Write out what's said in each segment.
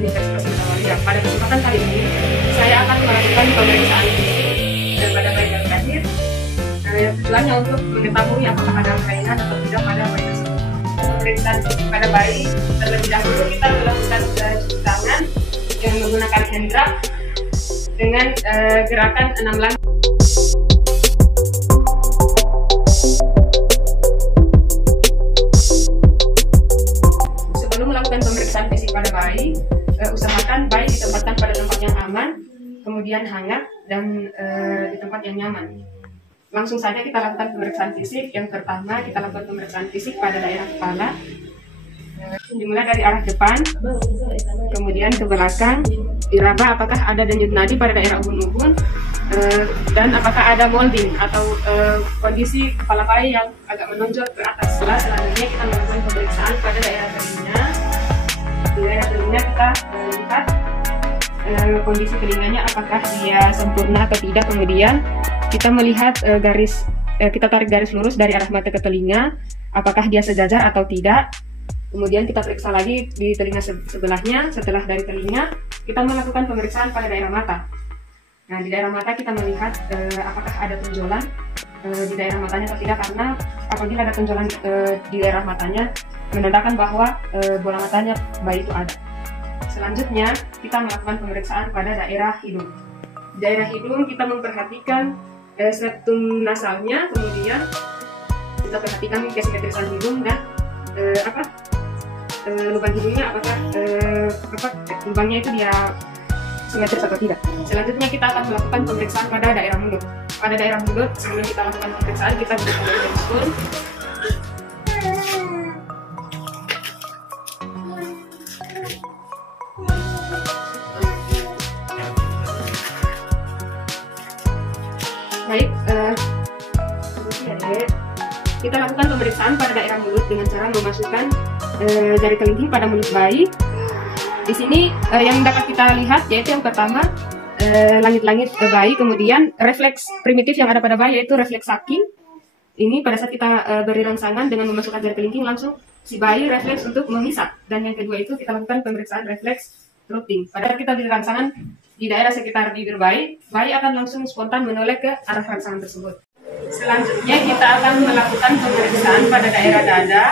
Universitas Muhammadiyah. Pada kesempatan kali ini, saya akan melakukan pemeriksaan fisik pada bayi yang lahir. Tujuannya untuk mengetahui apakah ada kelainan atau tidak pada bayi tersebut. Pemeriksaan fisik pada bayi, terlebih dahulu kita melakukan cuci tangan yang menggunakan hand rub dengan gerakan 6 langkah. Sebelum melakukan pemeriksaan fisik pada bayi, usahakan bayi ditempatkan pada tempat yang aman, kemudian hangat, dan di tempat yang nyaman. Langsung saja kita lakukan pemeriksaan fisik. Yang pertama, kita lakukan pemeriksaan fisik pada daerah kepala. Dimulai dari arah depan, kemudian ke belakang, diraba apakah ada denyut nadi pada daerah ubun-ubun, dan apakah ada molding atau kondisi kepala bayi yang agak menonjol ke atas. Selanjutnya kita melakukan pemeriksaan pada daerah telinga. Di daerah telinga kita melihat kondisi telinganya apakah dia sempurna atau tidak. Kemudian kita melihat kita tarik garis lurus dari arah mata ke telinga, apakah dia sejajar atau tidak. Kemudian kita periksa lagi di telinga sebelahnya. Setelah dari telinga, kita melakukan pemeriksaan pada daerah mata. Nah, di daerah mata kita melihat apakah ada tonjolan di daerah matanya atau tidak, karena apabila ada tonjolan di daerah matanya, menandakan bahwa bola matanya bayi itu ada. Selanjutnya, kita melakukan pemeriksaan pada daerah hidung. Di daerah hidung kita memperhatikan septum nasalnya, kemudian kita perhatikan kesimetrisan hidung dan lubang hidungnya apakah lubangnya itu dia simetris atau tidak. Selanjutnya kita akan melakukan pemeriksaan pada daerah mulut. Pada daerah mulut, sebelum kita lakukan pemeriksaan, kita gunakan spoon. Baik, kita lakukan pemeriksaan pada daerah mulut dengan cara memasukkan jari kelingking pada mulut bayi. Di sini yang dapat kita lihat yaitu yang pertama langit-langit bayi, kemudian refleks primitif yang ada pada bayi yaitu refleks sucking. Ini pada saat kita beri rangsangan dengan memasukkan jari kelingking, langsung si bayi refleks untuk menghisap. Dan yang kedua itu kita lakukan pemeriksaan refleks throating. Pada saat kita beri rangsangan di daerah sekitar bibir bayi, bayi akan langsung spontan menoleh ke arah rangsangan tersebut. Selanjutnya kita akan melakukan pemeriksaan pada daerah dada.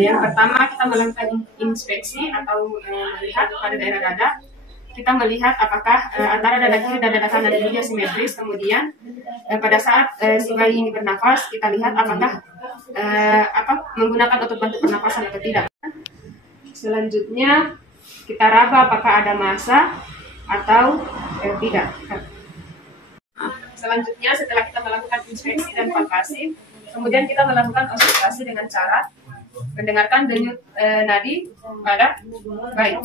Yang pertama kita melakukan inspeksi atau melihat pada daerah dada. Kita melihat apakah antara dada kiri dan dada kanan ini simetris. Kemudian pada saat si bayi ini bernafas, kita lihat apakah menggunakan otot bantu pernapasan atau tidak. Selanjutnya kita raba apakah ada massa atau tidak. Selanjutnya setelah kita melakukan inspeksi dan palpasi, kemudian kita melakukan auskultasi dengan cara mendengarkan denyut nadi pada bayi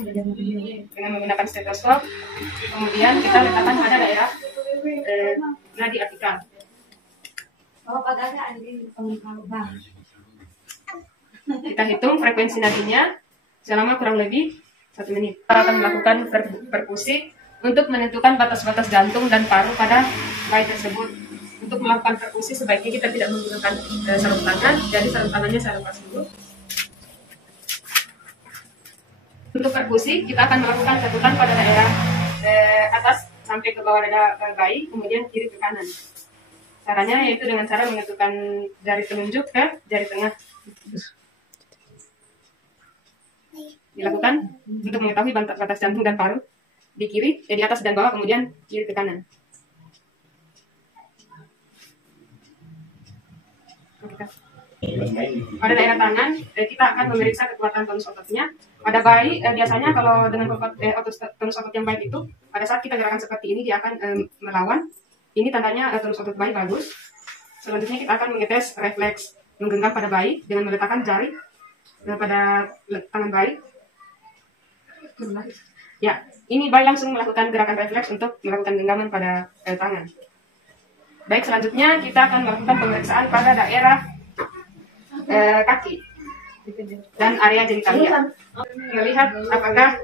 dengan menggunakan stetoskop. Kemudian kita letakkan pada daerah nadi apikal. Kita hitung frekuensi nadinya selama kurang lebih 1 menit. Kita akan melakukan perkusi untuk menentukan batas-batas jantung dan paru pada bayi tersebut. Untuk melakukan perkusi sebaiknya kita tidak menggunakan sarung tangan, jadi sarung tangannya saya lepas dulu. Untuk perkusi kita akan melakukan catutan pada daerah atas sampai ke bawah dada bayi, kemudian kiri ke kanan. Caranya yaitu dengan cara menentukan jari telunjuk ke jari tengah. Dilakukan untuk mengetahui batas jantung dan paru di kiri, di atas dan bawah, kemudian kiri ke kanan. Pada daerah tangan, kita akan memeriksa kekuatan tonus ototnya. Pada bayi, biasanya kalau dengan tonus otot yang baik itu, pada saat kita gerakan seperti ini, dia akan melawan. Ini tandanya tonus otot bayi bagus. Selanjutnya kita akan mengetes refleks menggenggam pada bayi dengan meletakkan jari pada tangan bayi. Ya, ini bayi langsung melakukan gerakan refleks untuk melakukan genggaman pada tangan. Baik, selanjutnya kita akan melakukan pemeriksaan pada daerah kaki dan area genitalia. Melihat apakah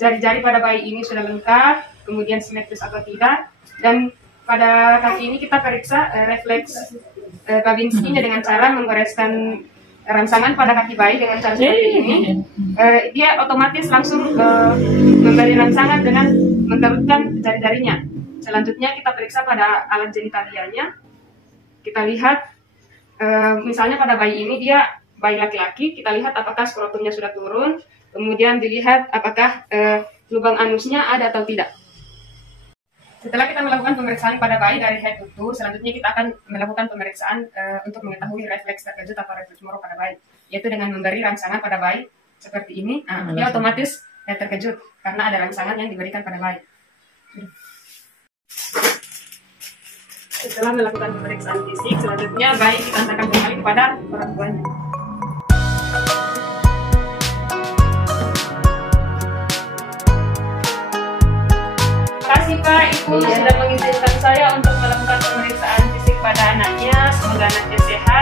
jari-jari pada bayi ini sudah lengkap, kemudian simetris atau tidak. Dan pada kaki ini kita periksa refleks Babinski-nya dengan cara menggoreskan rangsangan pada kaki bayi dengan cara seperti ini, dia otomatis langsung memberi rangsangan dengan menggerutkan jari-jarinya. Selanjutnya kita periksa pada alat genitalianya. Kita lihat, misalnya pada bayi ini, dia bayi laki-laki, kita lihat apakah skrotumnya sudah turun, kemudian dilihat apakah lubang anusnya ada atau tidak. Setelah kita melakukan pemeriksaan pada bayi dari head to toe, selanjutnya kita akan melakukan pemeriksaan untuk mengetahui refleks terkejut atau refleks moro pada bayi, yaitu dengan memberi rangsangan pada bayi seperti ini. Dia otomatis terkejut karena ada rangsangan yang diberikan pada bayi. Setelah melakukan pemeriksaan fisik, selanjutnya bayi kita antarkan kembali kepada orang tuanya. Terima kasih Pak, Ibu sudah mengizinkan saya untuk melakukan pemeriksaan fisik pada anaknya. Semoga anaknya sehat.